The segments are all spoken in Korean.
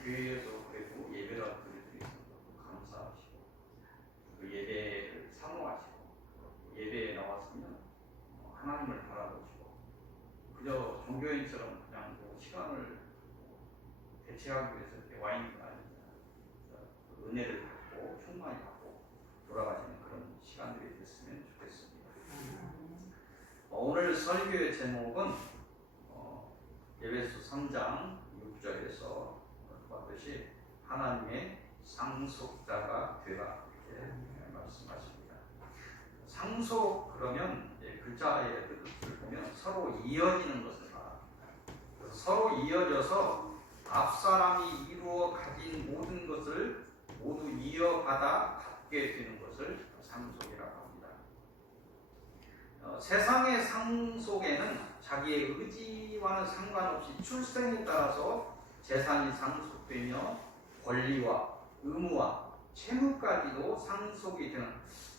작은 교회에서 그래도 예배라도 드릴 수 있어서 감사하시고 그 예배를 사모하시고 예배에 나왔으면 하나님을 바라보시고 그저 종교인처럼 그냥 뭐 시간을 대체하기 위해서 이렇게 와 있는 거 아니잖아요. 은혜를 받고 충만히 받고 돌아가시는 그런 시간들이 됐으면 좋겠습니다. 오늘 설교의 제목은 에베소 3장 6절에서 봤듯이 하나님의 상속자가 되라 이렇게 말씀하십니다. 상속 그러면 글자의 뜻을 보면 서로 이어지는 것을 말합니다. 그래서 서로 이어져서 앞사람이 이루어 가진 모든 것을 모두 이어받아 갖게 되는 것을 상속이라고 합니다. 세상의 상속에는 자기의 의지와는 상관없이 출생에 따라서 재산이 상속되며 권리와 의무와 채무까지도 상속이 되는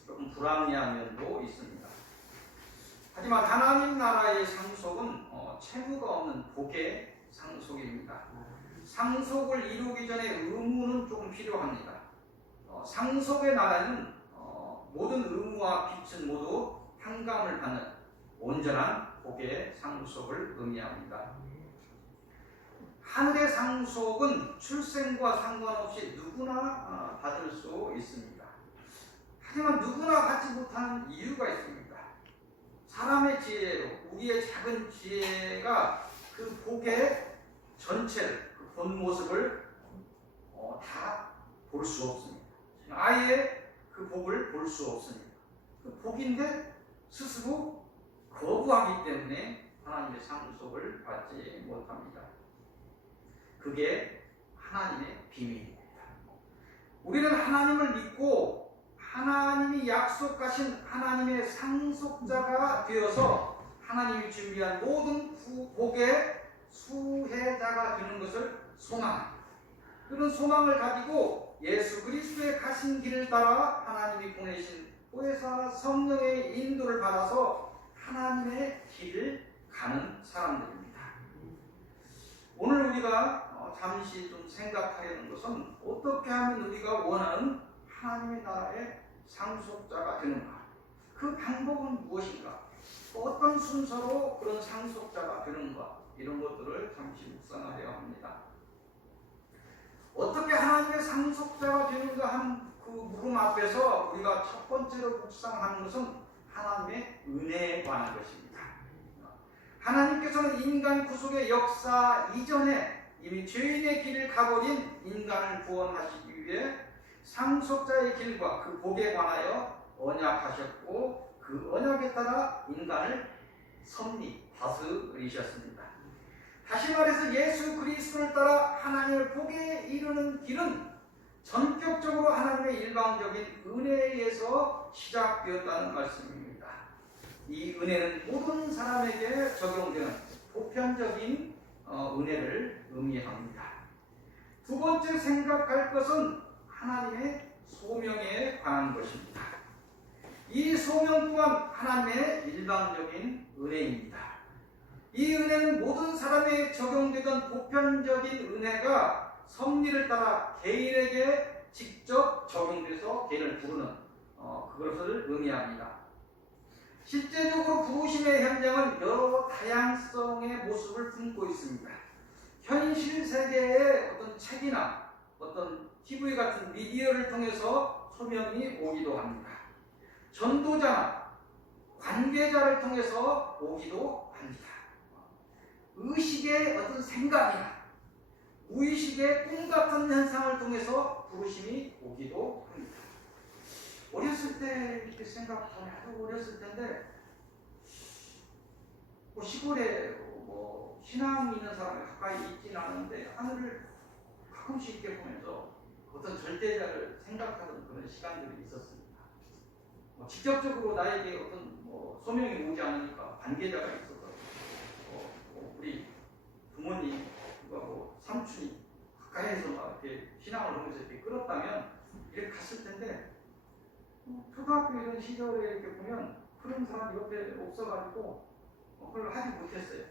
조금 불합리한 면도 있습니다. 하지만 하나님 나라의 상속은 채무가 없는 복의 상속입니다. 상속을 이루기 전에 의무는 조금 필요합니다. 상속의 나라는 모든 의무와 빚은 모두 탕감을 받는 온전한 복의 상속을 의미합니다. 하늘의 상속은 출생과 상관없이 누구나 받을 수 있습니다. 하지만 누구나 받지 못하는 이유가 있습니다. 사람의 지혜로 우리의 작은 지혜가 그 복의 전체를 그 본 모습을 다 볼 수 없습니다. 아예 그 복을 볼 수 없습니다. 그 복인데 스스로 거부하기 때문에 하나님의 상속을 받지 못합니다. 그게 하나님의 비밀입니다. 우리는 하나님을 믿고 하나님이 약속하신 하나님의 상속자가 되어서 하나님이 준비한 모든 복의 수혜자가 되는 것을 소망합니다. 그런 소망을 가지고 예수 그리스도의 가신 길을 따라 하나님이 보내신 보혜사 성령의 인도를 받아서 하나님의 길을 가는 사람들입니다. 오늘 우리가 잠시 좀 생각하려는 것은 어떻게 하면 우리가 원하는 하나님의 나라의 상속자가 되는가? 그 방법은 무엇인가? 어떤 순서로 그런 상속자가 되는가? 이런 것들을 잠시 묵상하려 합니다. 어떻게 하나님의 상속자가 되는가 하는 그 물음 앞에서 우리가 첫 번째로 묵상하는 것은 하나님의 은혜에 관한 것입니다. 하나님께서는 인간 구속의 역사 이전에 이미 죄인의 길을 가버린 인간을 구원하시기 위해 상속자의 길과 그 복에 관하여 언약하셨고 그 언약에 따라 인간을 섭리 다스리셨습니다. 다시 말해서 예수 그리스도를 따라 하나님의 복에 이르는 길은 전격적으로 하나님의 일방적인 은혜에 의해서 시작되었다는 말씀입니다. 이 은혜는 모든 사람에게 적용되는 보편적인 은혜를 의미합니다. 두 번째 생각할 것은 하나님의 소명에 관한 것입니다. 이 소명 또한 하나님의 일방적인 은혜입니다. 이 은혜는 모든 사람에게 적용되던 보편적인 은혜가 섭리를 따라 개인에게 직접 적용돼서 개인을 부르는 그것을 의미합니다. 실제적으로 부르심의 현장은 여러 다양성의 모습을 품고 있습니다. 현실 세계의 어떤 책이나 어떤 TV 같은 미디어를 통해서 소명이 오기도 합니다. 전도자나 관계자를 통해서 오기도 합니다. 의식의 어떤 생각이나 무의식의 꿈 같은 현상을 통해서 부르심이 오기도 합니다. 어렸을 때 이렇게 생각하면 아주 어렸을 때인데 시골에 신앙 있는 사람이 가까이 있지는 않은데 하늘을 가끔씩 이렇게 보면서 어떤 절대자를 생각하던 그런 시간들이 있었습니다. 직접적으로 나에게 어떤 소명이 오지 않으니까 관계자가 있어서 우리 부모님, 삼촌이 가까이에서 막 이렇게 신앙을 보면서 이렇게 끌었다면 이렇게 갔을 텐데 초등학교 이런 시절에 이렇게 보면 그런 사람이 옆에 없어가지고 그걸 하지 못했어요.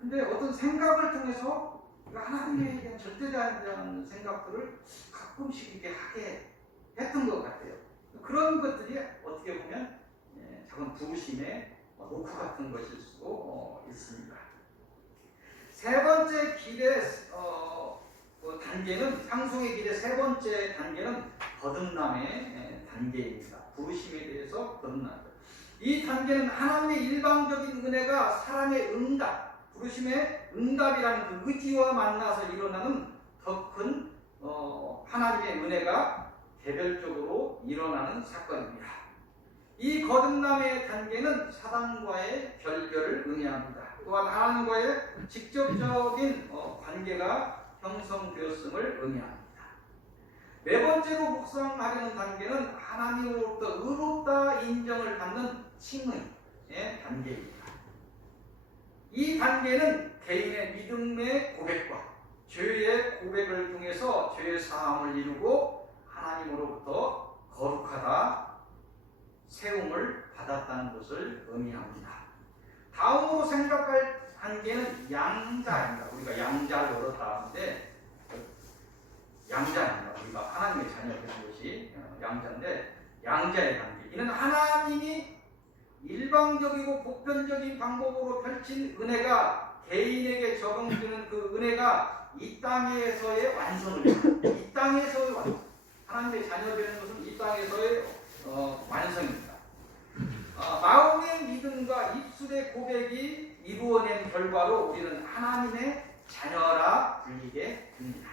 근데 어떤 생각을 통해서 하나님에 대한 절대자에 대한 생각들을 가끔씩 이렇게 하게 했던 것 같아요. 그런 것들이 어떻게 보면 작은 부르심의 노크 같은 것일 수도 있습니다. 세 번째 길의 단계는, 상송의 길의 세 번째 단계는 거듭남의 단계입니다. 부르심에 대해서 거듭남. 이 단계는 하나님의 일방적인 은혜가 사람의 응답, 부르심의 응답이라는 그 의지와 만나서 일어나는 더 큰 하나님의 은혜가 개별적으로 일어나는 사건입니다. 이 거듭남의 단계는 사단과의 결별을 의미합니다. 또한 하나님과의 직접적인 관계가 형성되었음을 의미합니다. 네 번째로 묵상하려는 단계는 하나님으로부터 의롭다 인정을 받는 칭의의 단계입니다. 이 단계는 개인의 믿음의 고백과 죄의 고백을 통해서 죄의 사함을 이루고 하나님으로부터 거룩하다 세움을 받았다는 것을 의미합니다. 다음으로 생각할 단계는 양자입니다. 우리가 양자를 얻었다 하는데 양자입니다. 우리가 하나님의 자녀가 되는 것이 양자인데, 양자의 단계. 이는 하나님이 일방적이고 보편적인 방법으로 펼친 은혜가 개인에게 적용되는 그 은혜가 이 땅에서의 완성입니다. 이 땅에서의 완성. 하나님의 자녀 되는 것은 이 땅에서의 완성입니다. 마음의 믿음과 입술의 고백이 이루어낸 결과로 우리는 하나님의 자녀라 불리게 됩니다.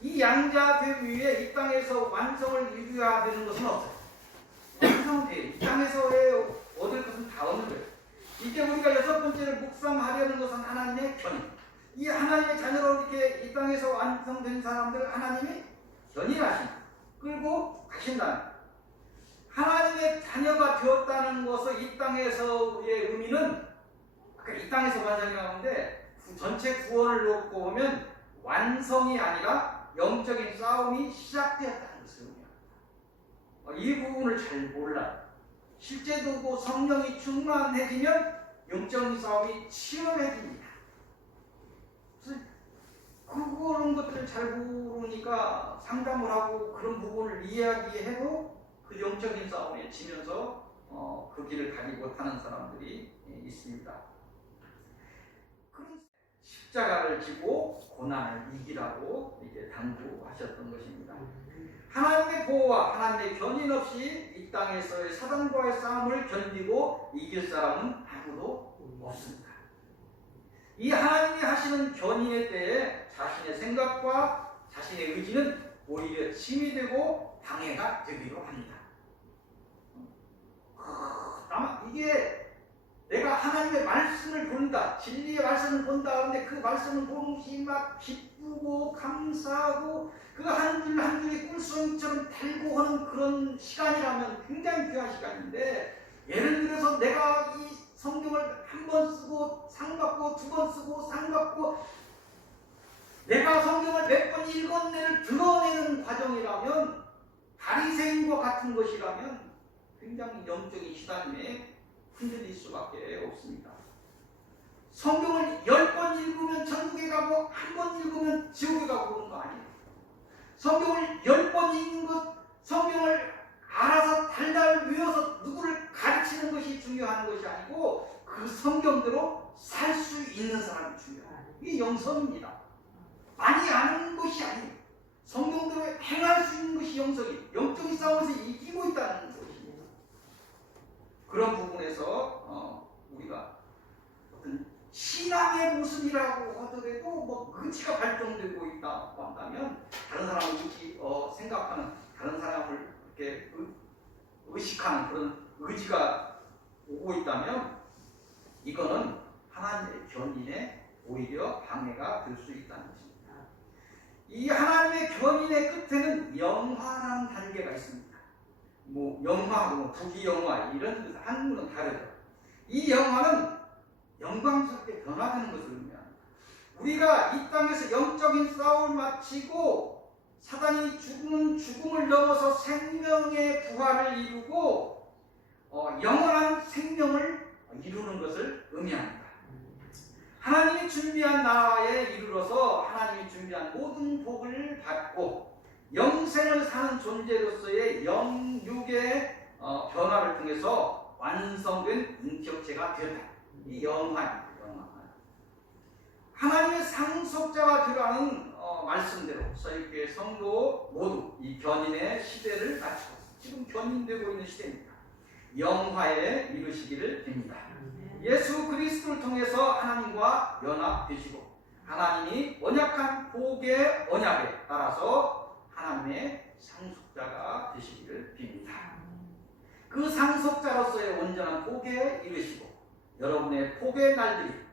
이 양자됨 위에 이 땅에서 완성을 이루어야 되는 것은 없어요. 완성돼요. 이 땅에서 얻을 것은 다 얻는 거예요. 이제 우리가 여섯 번째로 묵상하려는 것은 하나님의 견인. 이 하나님의 자녀로 이렇게 이 땅에서 완성된 사람들 하나님이 견인하신, 끌고 가신다는, 하나님의 자녀가 되었다는 것을 이 땅에서의 의미는, 이 땅에서 완성이라고 하는데 전체 구원을 놓고 보면 완성이 아니라 영적인 싸움이 시작되었다는 것을 의미합니다. 이 부분을 잘 몰라요. 실제도 그 성령이 충만해지면 영적인 싸움이 치열해집니다. 그런 것들을 잘 모르니까 상담을 하고 그런 부분을 이야기해도 그 영적인 싸움에 지면서 그 길을 가지 못하는 사람들이 있습니다. 그런 십자가를 지고 고난을 이기라고 이제 당부하셨던 것입니다. 하나님의 보호와 하나님의 견인 없이 이 땅에서의 사단과의 싸움을 견디고 이길 사람은 아무도 없습니다. 이 하나님이 하시는 견인의 때에 자신의 생각과 자신의 의지는 오히려 침이 되고 방해가 되기로 합니다. 이게 내가 하나님의 말씀을 본다, 진리의 말씀을 본다 하는데 그 말씀을 보면서 막 기쁘고 감사하고 그 한 줄 한 줄이 꿀송이처럼 달고 하는 그런 시간이라면 굉장히 귀한 시간인데, 예를 들어서 내가 이 성경을 한 번 쓰고 상 받고 두 번 쓰고 상 받고 내가 성경을 몇 번 읽었네를 드러내는 과정이라면, 바리새인과 같은 것이라면 굉장히 영적인 시단임에 흔들릴 수밖에 없습니다. 성경을 10번 읽으면 천국에 가고 한 번 읽으면 지옥에 가고 그런 거 아니에요. 성경을 10번 읽는 것, 성경을 알아서 달달 외워서 누구를 가르치는 것이 중요한 것이 아니고 그 성경대로 살 수 있는 사람이 중요해요. 이게 영성입니다. 많이 아는 것이 아니에요. 성경대로 행할 수 있는 것이 영성이에요. 영적인 싸움에서 이기고 있다는 것입니다. 그런 부분에서 우리가 어떤 신앙의 모습이라고 하더라도 뭐 의지가 발동되고 있다고 한다면, 다른 사람을 생각하는, 다른 사람을 이렇게 의식하는 그런 의지가 오고 있다면 이거는 하나님의 견인에 오히려 방해가 될 수 있다는 것입니다. 이 하나님의 견인의 끝에는 영화라는 단계가 있습니다. 뭐 영화하고 부귀영화 이런 뜻, 한문은 다르죠. 이 영화는 영광스럽게 변화되는 것을 의미합니다. 우리가 이 땅에서 영적인 싸움을 마치고 사단이 죽음을 넘어서 생명의 부활을 이루고 영원한 생명을 이루는 것을 의미합니다. 하나님이 준비한 나라에 이끌어서 하나님이 준비한 모든 복을 받고 영생을 사는 존재로서의 영육의 변화를 통해서 완성된 인격체가 되었다. 이 영화입니다. 영화. 하나님의 상속자가 되라는 말씀대로 서울교회 성도 모두 이 견인의 시대를 마치고 지금 견인되고 있는 시대입니다. 영화에 이르시기를 빕니다. 예수 그리스도를 통해서 하나님과 연합되시고 하나님이 언약한 복의 언약에 따라서 하나님의 상속자가 되시기를 빕니다. 그 상속자로서의 온전한 복에 이르시고 여러분의 복의 날들이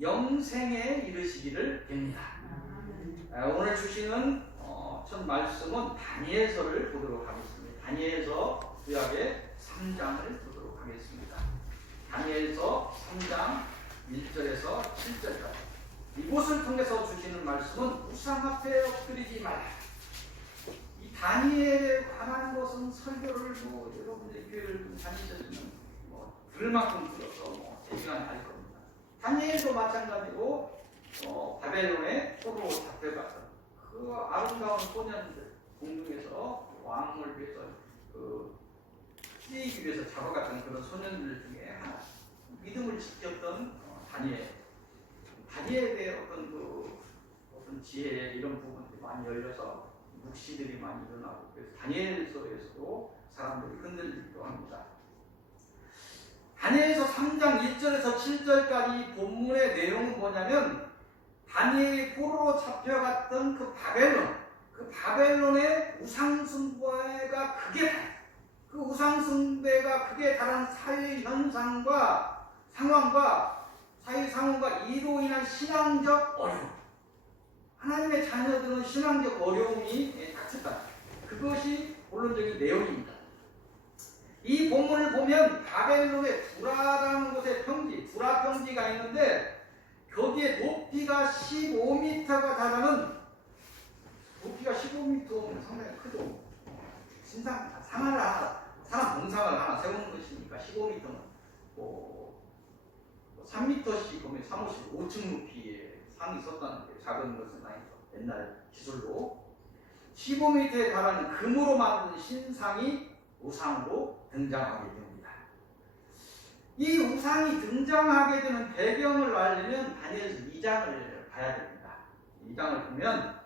영생에 이르시기를 빕니다. 오늘 주시는 첫 말씀은 다니엘서를 보도록 하겠습니다. 다니엘서 구약의 3장을 보도록 하겠습니다. 다니엘서 3장 1절에서 7절까지. 이곳을 통해서 주시는 말씀은 우상 앞에 엎드리지 말라. 이 다니엘에 관한 것은 설교를 여러분들 교회를 다니셨으면 들을 만큼 들어서 대중한 알 겁니다. 다니엘도 마찬가지로 바벨론의 포로로 잡혀갔던 그 아름다운 소년들 공중에서 왕을 위해서 쓰이기 위해서 잡아갔던 그런 소년들 중에 하나, 믿음을 지켰던 다니엘의 어떤 지혜 이런 부분들이 많이 열려서 묵시들이 많이 일어나고 그래서 다니엘서에서도 사람들이 흔들리기도 합니다. 다니엘서 3장 1절에서 7절까지 본문의 내용은 뭐냐면 다니엘이 포로로 잡혀갔던 그 바벨론의 우상숭배가 극에 달한 사회 현상과 사회 상황과 이로 인한 신앙적 어려움, 하나님의 자녀들은 신앙적 어려움이 닥쳤다. 그것이 본론적인 내용입니다. 이 본문을 보면 바벨론의 두라라는 곳에 두라 평지가 있는데 거기에 높이가 15m가 달하는 높이가 15m면 상당히 크죠. 사람 동상을 하나 세우는 것이니까 15m는 3m씩 보면 5층 높이의 상이 있었다는데 작은 것은 아니죠. 옛날 기술로 15m에 달하는 금으로 만든 신상이 우상으로 등장하게 됩니다. 이 우상이 등장하게 되는 배경을 알려면 다니엘서 2장을 봐야 됩니다. 2장을 보면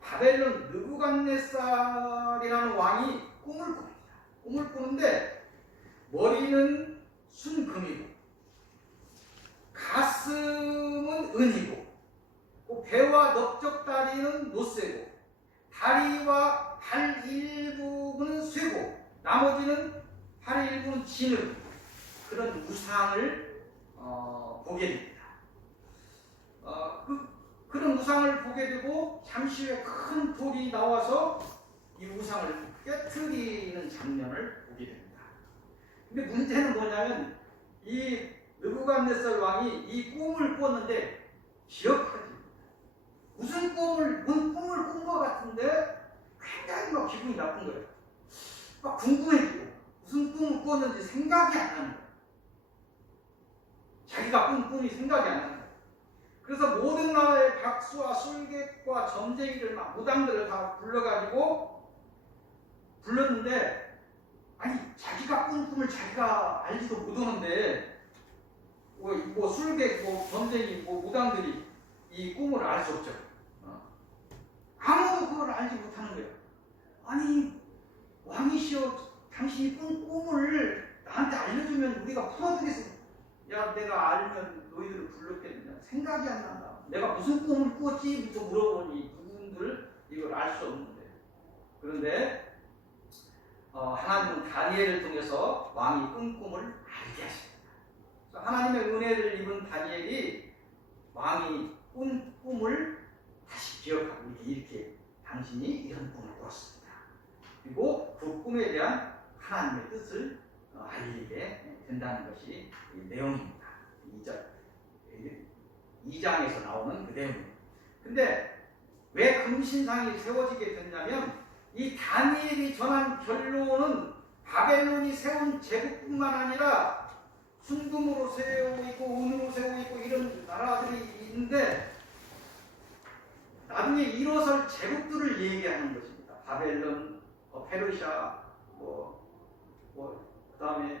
바벨론 느부갓네살이라는 왕이 꿈을 꿉니다. 꿈을 꾸는데 머리는 순금이고 가슴은 은이고 배와 넓적다리는 노쇠고 다리와 발 일부는 쇠고 나머지는 팔 일부는 진흙, 그런 우상을 보게 됩니다. 그런 우상을 보게 되고 잠시 후에 큰 돌이 나와서 이 우상을 깨트리는 장면을 보게 됩니다. 근데 문제는 뭐냐면 이 느부갓네살 왕이 이 꿈을 꿨는데 기억하지 무슨 꿈을 꾼 것 같은데 굉장히 막 기분이 나쁜 거예요. 막 궁금해지고 무슨 꿈을 꿨는지 생각이 안 나는 거예요. 자기가 꾼 꿈이 생각이 안 나는 거예요. 그래서 모든 나라의 박수와 술객과 점쟁이들 무당들을 다 불렀는데 아니 자기가 꾼 꿈을 자기가 알지도 못하는데 술객, 점쟁이, 무당들이 이 꿈을 알 수 없죠. 아무도 그걸 알지 못하는 거예요. 아니 왕이시여 당신이 꾼 꿈을 나한테 알려주면 우리가 풀어드리겠어. 야 내가 알면 너희들을 불렀겠느냐. 생각이 안 난다. 내가 무슨 꿈을 꾸었지부터 물어보니 그분들 이걸 알 수 없는데. 그런데 하나님은 다니엘을 통해서 왕이 꾼 꿈을 알게 하십니다. 하나님의 은혜를 입은 다니엘이 왕이 꾼 꿈을 다시 기억하고 이렇게 당신이 이런 꿈을 꿨습니다. 그리고 그 꿈에 대한 하나님의 뜻을 알리게 된다는 것이 내용입니다. 2장에서 나오는 그 내용입니다. 근데 왜 금신상이 세워지게 됐냐면 이 다니엘이 전한 결론은 바벨론이 세운 제국뿐만 아니라 순금으로 세우고 은으로 세우고 이런 나라들이 있는데 나중에 일어설 제국들을 얘기하는 것입니다. 바벨론, 페르시아, 그다음에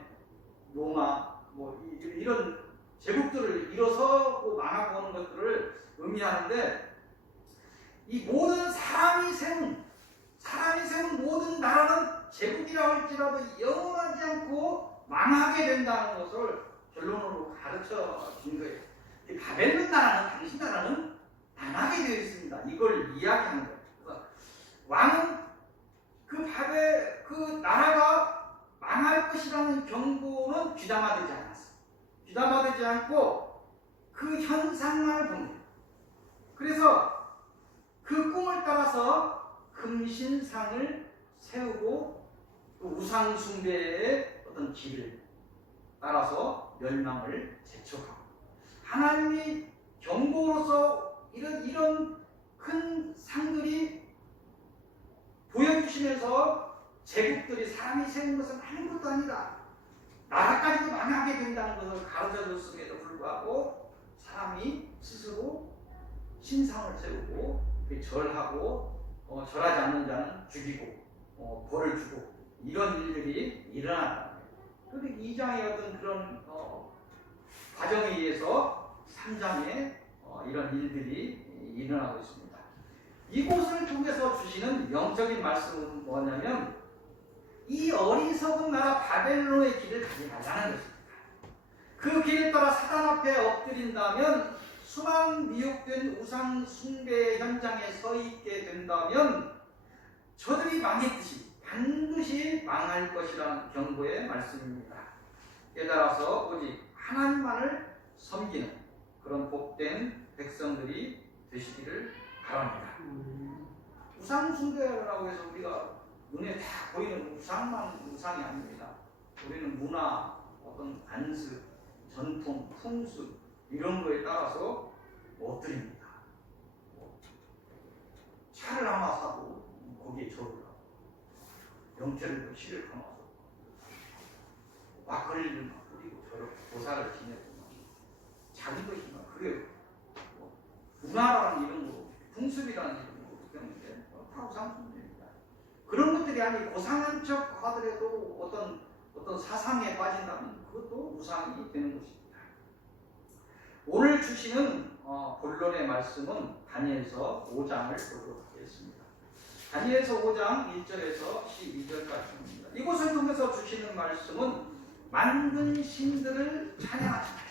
로마, 이런 제국들을 일어서고 망하고 하는 것들을 의미하는데, 이 모든 사람이 세운 모든 나라는 제국이라 할지라도 영원하지 않고 망하게 된다는 것을 결론으로 가르쳐 준 거예요. 바벨론 나라는, 당신 나라는 망하게 되어 있습니다. 이걸 이야기하는 거예요. 그래서 왕은 그 나라가 망할 것이라는 경고는 귀담아되지 않았어요. 귀담아되지 않고 그 현상만을 본 거예요. 그래서 그 꿈을 따라서 금신상을 세우고 그 우상숭배의 어떤 길을 따라서 멸망을 재촉하고, 하나님이 경고로서 이런 큰 상들이 보여주시면서 제국들이 사람이 세운 것은 아무것도 아니다, 나라까지도 망하게 된다는 것을 가르쳐줬음에도 불구하고 사람이 스스로 신상을 세우고 절하고 절하지 않는 자는 죽이고 벌을 주고 이런 일들이 일어난다. 그런데 2장의 어떤 그런 과정에 의해서 3장에 이런 일들이 일어나고 있습니다. 이곳을 통해서 주시는 영적인 말씀은 뭐냐면, 이 어리석은 나라 바벨론의 길을 가지 말라는 것입니다. 그 길을 따라 사단 앞에 엎드린다면, 수많은 미혹된 우상 숭배 현장에 서 있게 된다면 저들이 망했듯이 반드시 망할 것이라는 경고의 말씀입니다. 깨달아서 오직 하나님만을 섬기는 그런 복된 백성들이 되시기를 바랍니다. 우상 숭배라고 해서 우리가 눈에 다 보이는 우상만 우상이 아닙니다. 우리는 문화, 어떤 안습, 전통, 풍습 이런 거에 따라서 엎드립니다. 차를 하나 사고 거기에 절을 하고, 영태를 실을 감아서 막걸리를 막 뿌리고 저렇게 보살을 지내고, 자기 것이 막 그래요. 문화라는 이름으로, 풍습이라는 이름으로 그랬는데 다 우상숭배입니다. 그런 것들이 아니고 고상한 척 하더라도 어떤 사상에 빠진다면 그것도 우상이 되는 것입니다. 오늘 주시는 본론의 말씀은 다니엘서 5장을 보도록 하겠습니다. 다니엘서 5장 1절에서 12절까지입니다. 이곳을 통해서 주시는 말씀은 만든 신들을 찬양하십니다.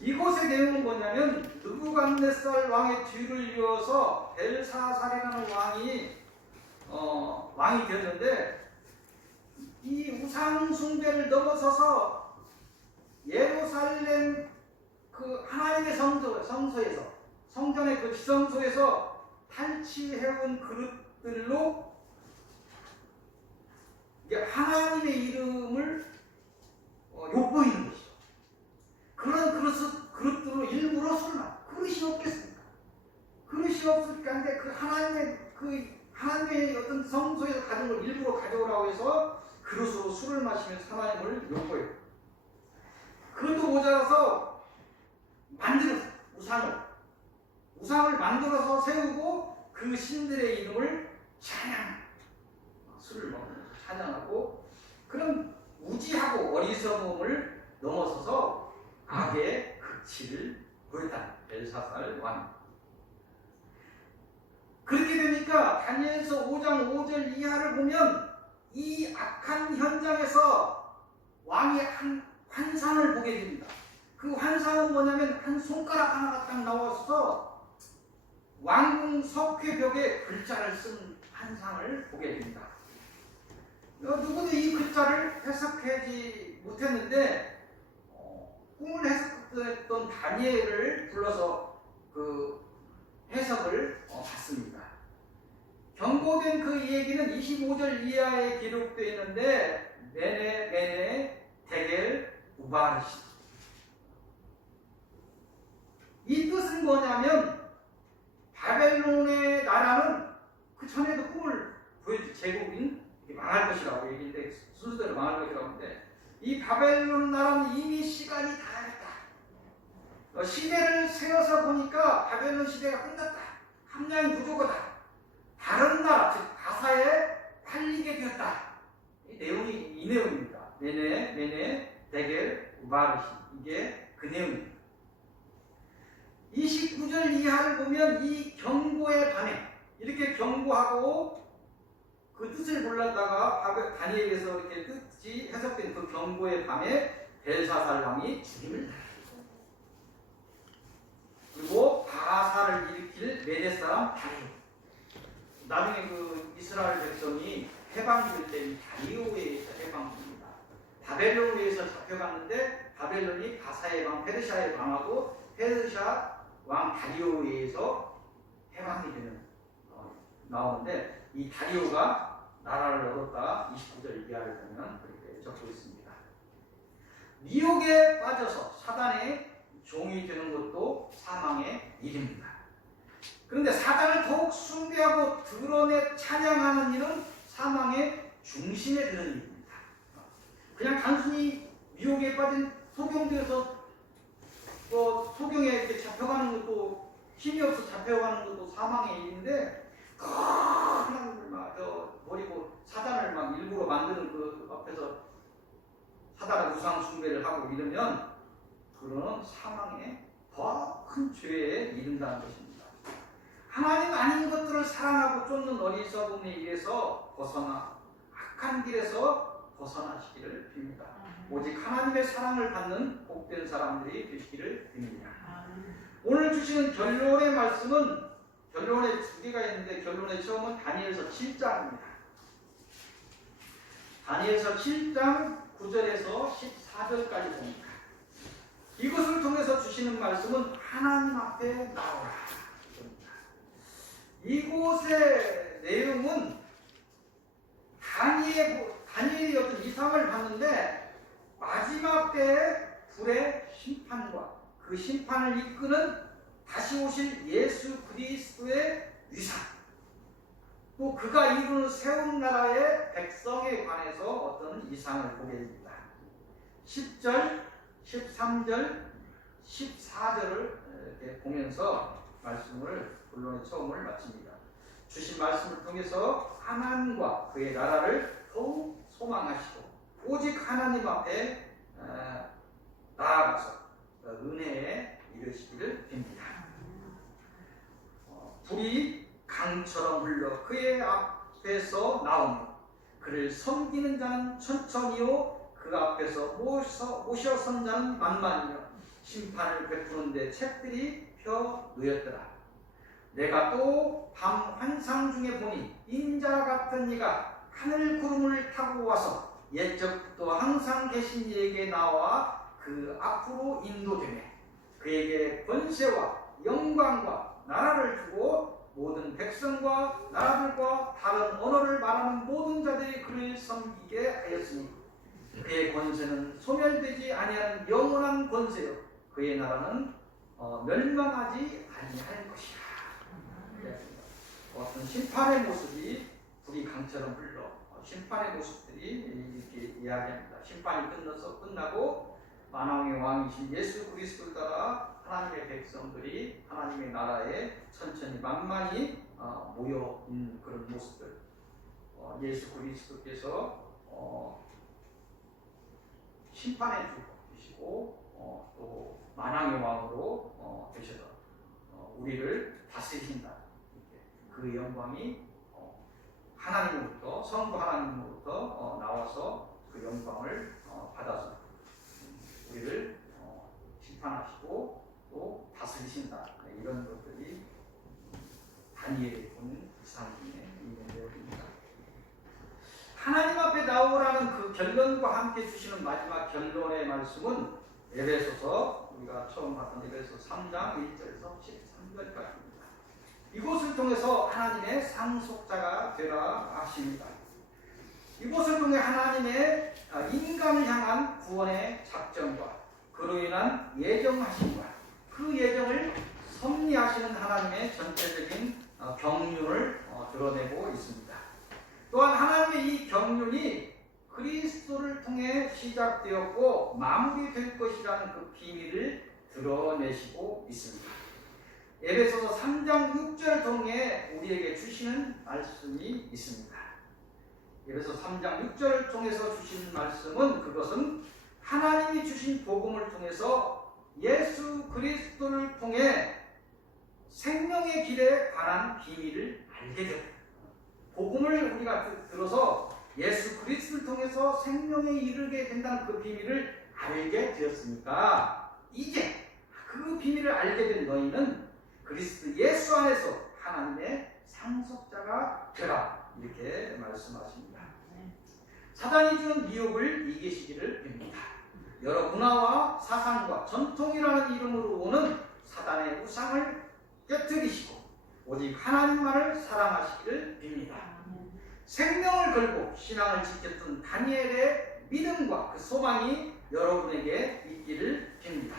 이곳의 내용은 뭐냐면, 느부갓네살 왕의 뒤를 이어서 벨사살이라는 왕이 되었는데, 이 우상 숭배를 넘어서서 예루살렘 그 하나님의 성소에서, 성전의 그 지성소에서 탈취해온 그릇들로 하나님의 이름을 욕보이는 것이죠. 그런 그릇들로 일부러 술을 마셔. 그릇이 없겠습니까? 그릇이 없으니까 근데 하나님의 어떤 성소에서 가진 걸 일부러 가져오라고 해서 그릇으로 술을 마시면서 하나님을 욕보여요. 그것도 모자라서 만들어서 우상을 만들어서 세우고 그 신들의 이름을 술을 먹으면서 찬양하고, 그런 무지하고 어리석음을 넘어서서 악의 극치를 보였다. 벨사살 왕. 그렇게 되니까 다니엘서 5장 5절 이하를 보면 이 악한 현장에서 왕이 한 환상을 보게 됩니다. 그 환상은 뭐냐면, 한 손가락 하나가 딱 나와서 왕궁 석회벽에 글자를 쓴 환상을 보게 됩니다. 누구도 이 글자를 해석하지 못했는데 꿈을 해석했던 다니엘을 불러서 그 해석을 받습니다. 경고된 그 얘기는 25절 이하에 기록되어 있는데, 메네 데겔 우바르시. 이 뜻은 뭐냐면, 바벨론의 나라는 그 전에도 꿈을 보여준 제국인 망할 것이라고 얘기했는데, 순서대로 망할 것이라고 하는데, 이 바벨론 나라는 이미 시간이 다 됐다. 시대를 세워서 보니까 바벨론 시대가 끝났다. 함량이 부족하다. 다른 나라, 즉 가사에 팔리게 되었다. 이 내용입니다. 메네, 데겔, 우바르시. 이게 그 내용입니다. 29절 이하를 보면 이 경고에 반해 이렇게 경고하고 그 뜻을 몰랐다가 다니엘에서 이렇게 뜻이 해석된 그 경고에 반해 벨사살 왕이 죽임을 당합니다. 그리고 바사를 일으킬 메대 사람 다리오. 나중에 그 이스라엘 백성이 해방될 때 이 다리오에 의해서 해방됩니다. 바벨론에 의해서 잡혀갔는데 바벨론이 바사의 왕 페르시아의 왕하고 페르시아 왕 다리오에 의해서 해방이 되는 나오는데 이 다리오가 나라를 얻었다. 29절 이하를 보면 그렇게 적고 있습니다. 미혹에 빠져서 사단의 종이 되는 것도 사망의 일입니다. 그런데 사단을 더욱 숭배하고 드러내 찬양하는 일은 사망의 중심에 드는 일입니다. 그냥 단순히 미혹에 빠진 소경되어서 또 소경에 이렇게 잡혀가는 것도 힘이 없어 잡혀가는 것도 사망의 일인데 하나님을 막 버리고 사단을 막 일부러 만드는 그 앞에서 사단의 우상 숭배를 하고 이러면 그런 사망의 더 큰 죄에 이른다는 것입니다. 하나님 아닌 것들을 사랑하고 쫓는 어리석음에 의해서 벗어나 악한 길에서 벗어나시기를 빕니다. 오직 하나님의 사랑을 받는 복된 사람들이 되시기를 빕니다. 오늘 주시는 결론의 말씀은 결론에 두 개가 있는데 결론의 처음은 다니엘서 7장입니다. 다니엘서 7장 9절에서 14절까지 봅니다. 이것을 통해서 주시는 말씀은 하나님 앞에 나오라. 이곳의 내용은 다니엘이 어떤 이상을 봤는데 마지막 때의 불의 심판과 그 심판을 이끄는 다시 오실 예수 그리스도의 위상, 또 그가 이루는 세운 나라의 백성에 관해서 어떤 이상을 보게 됩니다. 10절, 13절, 14절을 이렇게 보면서 말씀을 본론의 처음을 마칩니다. 주신 말씀을 통해서 하나님과 그의 나라를 더욱 소망하시고 오직 하나님 앞에 나아가서 은혜에 이르시기를 빕니다. 불이 강처럼 흘러 그의 앞에서 나오며 그를 섬기는 자는 천천히요 그 앞에서 모셔 선 자는 만만이며 심판을 베푸는데 책들이 펴 놓였더라. 내가 또 밤 환상 중에 보니 인자 같은 이가 하늘 구름을 타고 와서 옛적부터 항상 계신 이에게 나와 그 앞으로 인도되매 그에게 권세와 영광과 나라를 주고 모든 백성과 나라들과 다른 언어를 말하는 모든 자들이 그를 섬기게 하였으니 그의 권세는 소멸되지 아니하는 영원한 권세요 그의 나라는 멸망하지 아니할 것이라. 어떤 심판의 모습이 불이 강처럼 흘러 심판의 모습들이 이렇게 이야기합니다. 심판이 끝나고 만왕의 왕이신 예수 그리스도를 따라 하나님의 백성들이 하나님의 나라에 천천히 만만히 모여 있는 그런 모습들. 예수 그리스도께서 심판의 주시고 또 만왕의 왕으로 되셔서 우리를 다스리신다. 그 영광이 하나님으로부터 성부 하나님으로부터 나와서 그 영광을 받아서 우리를 심판하시고 또 다스리신다. 이런 것들이 다니엘이 보는 이상 중에 있는 내용입니다. 하나님 앞에 나오라는 그 결론과 함께 주시는 마지막 결론의 말씀은 에베소서 우리가 처음 봤던 에베소서 3장 1절에서 13절까지입니다. 이곳을 통해서 하나님의 상속자가 되라 하십니다. 이곳을 통해 하나님의 인간을 향한 구원의 작정과 그로 인한 예정하심과 그 예정을 섭리하시는 하나님의 전체적인 경륜을 드러내고 있습니다. 또한 하나님의 이 경륜이 그리스도를 통해 시작되었고 마무리될 것이라는 그 비밀을 드러내시고 있습니다. 에베소서 3장 6절 통해 우리에게 주시는 말씀이 있습니다. 에베소 3장 6절을 통해서 주시는 말씀은 그것은 하나님이 주신 복음을 통해서 예수 그리스도를 통해 생명의 길에 관한 비밀을 알게 됩니다. 복음을 우리가 들어서 예수 그리스도를 통해서 생명에 이르게 된다는 그 비밀을 알게 되었으니까 이제 그 비밀을 알게 된 너희는 그리스도 예수 안에서 하나님의 상속자가 되라, 이렇게 말씀하십니다. 사단이 주는 미혹을 이기시기를 빕니다. 여러 문화와 사상과 전통이라는 이름으로 오는 사단의 우상을 깨뜨리시고 오직 하나님만을 사랑하시기를 빕니다. 생명을 걸고 신앙을 지켰던 다니엘의 믿음과 그 소망이 여러분에게 있기를 빕니다.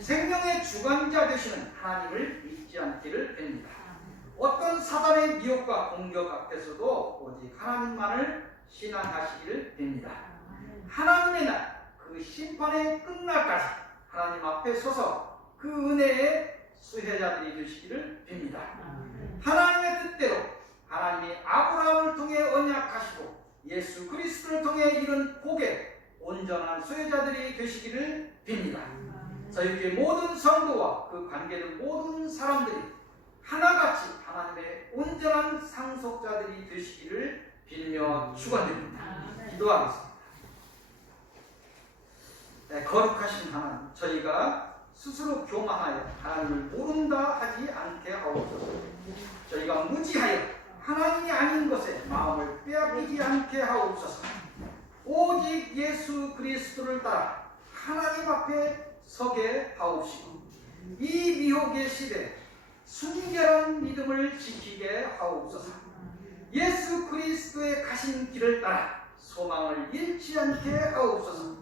생명의 주관자 되시는 하나님을 잊지 않기를 빕니다. 어떤 사단의 미혹과 공격 앞에서도 오직 하나님만을 신앙하시기를 빕니다. 하나님의 날, 그 심판의 끝날까지 하나님 앞에 서서 그 은혜의 수혜자들이 되시기를 빕니다. 하나님의 뜻대로 하나님이 아브라함을 통해 언약하시고 예수 그리스도를 통해 이룬 복의 온전한 수혜자들이 되시기를 빕니다. 저희 교회 모든 성도와 그 관계된 모든 사람들이 하나같이 하나님의 온전한 상속자들이 되시기를 빌며 축원드립니다. 기도하겠습니다. 네, 거룩하신 하나님, 저희가 스스로 교만하여 하나님을 모른다 하지 않게 하옵소서. 저희가 무지하여 하나님이 아닌 것에 마음을 빼앗기지 않게 하옵소서. 오직 예수 그리스도를 따라 하나님 앞에 서게 하옵시고 이 미혹의 시대에 순결한 믿음을 지키게 하옵소서. 예수 그리스도의 가신 길을 따라 소망을 잃지 않게 하옵소서.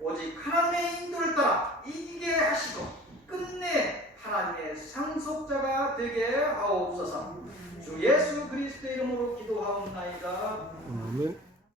오직 하나님의 인도를 따라 이기게 하시고 끝내 하나님의 상속자가 되게 하옵소서. 주 예수 그리스도의 이름으로 기도하옵나이다. 아멘.